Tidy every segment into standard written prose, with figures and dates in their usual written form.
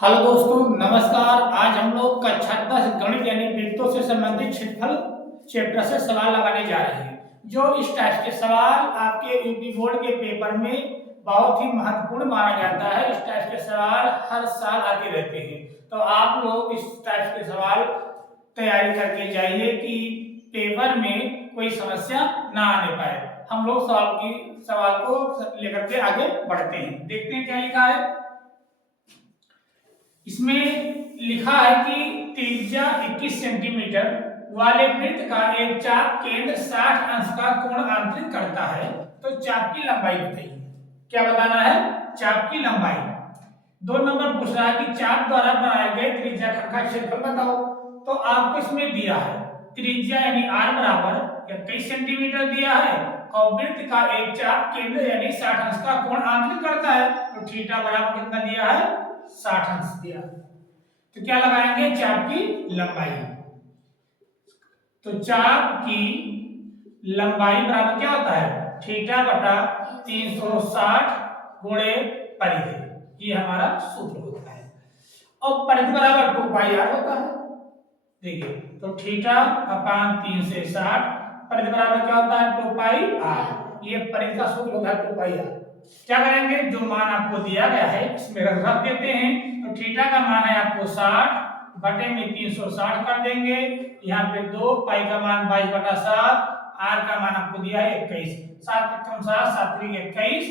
Hello दोस्तों, नमस्कार। आज हम लोग कक्षा 10 गणित यानी वृत्तों से संबंधित क्षेत्रफल चैप्टर से सवाल लगाने जा रहे हैं। जो इस टाइप के सवाल आपके यूपी बोर्ड के पेपर में बहुत ही महत्वपूर्ण माना जाता है। इस टाइप के सवाल हर साल आते रहते हैं, तो आप लोग इस टाइप के सवाल तैयारी करके जाइए कि पेपर में कोई समस्या ना आने पाए। हम लोग सवाल को लेकर के आगे बढ़ते हैं। देखते हैं क्या लिखा है। इसमें लिखा है कि त्रिज्या 21 सेंटीमीटर वाले वृत्त का एक चाप केंद्र 60 अंश का कोण आंतरिक करता है, तो चाप की लंबाई बताइए। क्या बताना है? चाप की लंबाई। 2 नंबर पूछ रहा है कि चाप द्वारा बनाए गए त्रिज्याखंड का क्षेत्रफल बताओ। तो आपको इसमें दिया है त्रिज्या यानी r बराबर 21 सेंटीमीटर दिया है और वृत्त का एक चाप केंद्र यानी 60 अंश का कोण आंतरिक करता है, तो थीटा बराबर कितना दिया है? 60 अंश दिया। तो क्या लगाएंगे? चाप की लंबाई। तो चाप की लंबाई बराबर क्या होता है? थीटा बटा 360 गुणे परिधि। ये हमारा सूत्र होता है। और परिधि बराबर 2 पाई r होता है। देखिए, तो थीटा अपान 3 से 60 परिधि बराबर क्या होता है? 2 पाई r। ये परिधि का सूत्र होता है 2 पाई r। क्या करेंगे? जो मान आपको दिया गया है इसमें रख देते हैं। तो थीटा का मान है आपको 60 बटे में 360 कर देंगे। यहाँ पे 2 पाई का मान 22 बटा 7, r का मान आपको दिया है 21। 7 कम 7 7 21,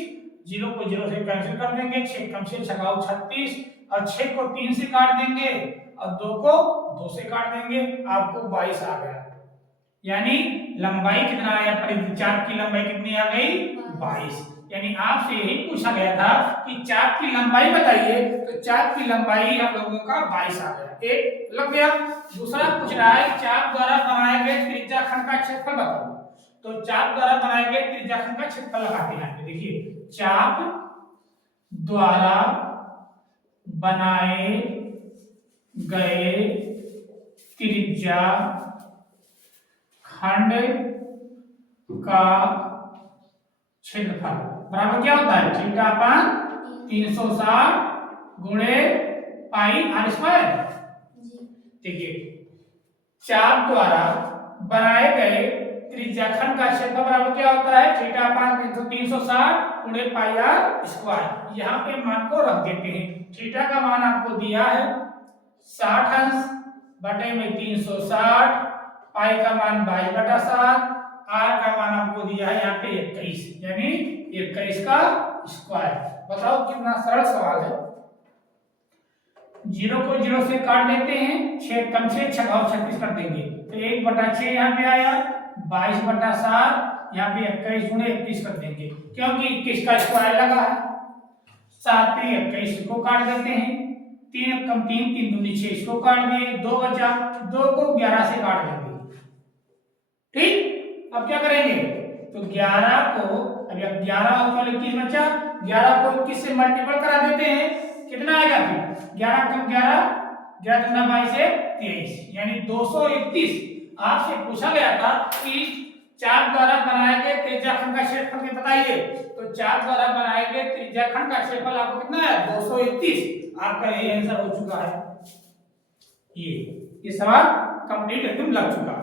0 को 0 से कैंसिल कर देंगे। 6 कम 6 6 36 और 6 को 3 से काट देंगे और 2 को 2 से काट देंगे। आपको 22 आ गया। यानी लंबाई कितना आया? परिधि चाप की लंबाई कितनी आ गई? 22। यानी आपसे यही पूछा गया था कि चाप की लंबाई बताइए, तो चाप की लंबाई हम लोगों का 22 आ गया। एक लग गया। दूसरा पूछ रहा है चाप द्वारा बनाए गए त्रिज्याखंड का क्षेत्रफल बताओ। तो चाप द्वारा बनाए गए त्रिज्याखंड का क्षेत्रफल लगाते हैं। देखिए, चाप द्वारा बनाए गए त्रिज्या खंड का क्षेत्रफल बराबर क्या होता है? थीटा अपान 360 गुणे पाई r स्क्वायर। देखिए, चाप द्वारा बनाए गए त्रिज्याखंड का क्षेत्रफल बराबर क्या होता है? थीटा अपान 360 गुणे पाई r स्क्वायर। यहाँ पे मान को रख देते हैं। थीटा का मान आपको दिया है 60 अंश बटे में 360, पाई का मान 22 बटा 7, r का मान आपको दिया है यहाँ पे 21, यानी 21 का स्क्वायर। बताओ कितना सरल सवाल है। 0 को 0 से काट देते हैं। 6 कम 6 6 और 36 कर देंगे, तो 1 बटा 6 यहाँ पे आया। 22 बटा 7 यहाँ पे 21 गुणे 21 कर देंगे, क्योंकि 21 का स्क्वायर लगा है। 7 में 21 को काट देते हैं। 3 कम 3 3 दूनी 6, इसको काट दिए। 2 बचा, 2 को 11 से काट देंगे। ठीक, अब क्या करेंगे? तो 11 को, अब 11 और 21 बचा, 11 को 21 से मल्टीपल करा देते हैं। कितना आएगा फिर? 11 कम 11, 11 दूना 22 से 23, यानी 231। आपसे पूछा गया था कि चाप द्वारा बनाए गए त्रिज्याखंड का क्षेत्रफल बताइए। तो चाप द्वारा बनाए गए त्रिज्याखंड का क्षेत्रफल आपको कितना है? 231। आपका यही आंसर हो चुका है। ये सवाल कंप्लीट एकदम लग चुका है।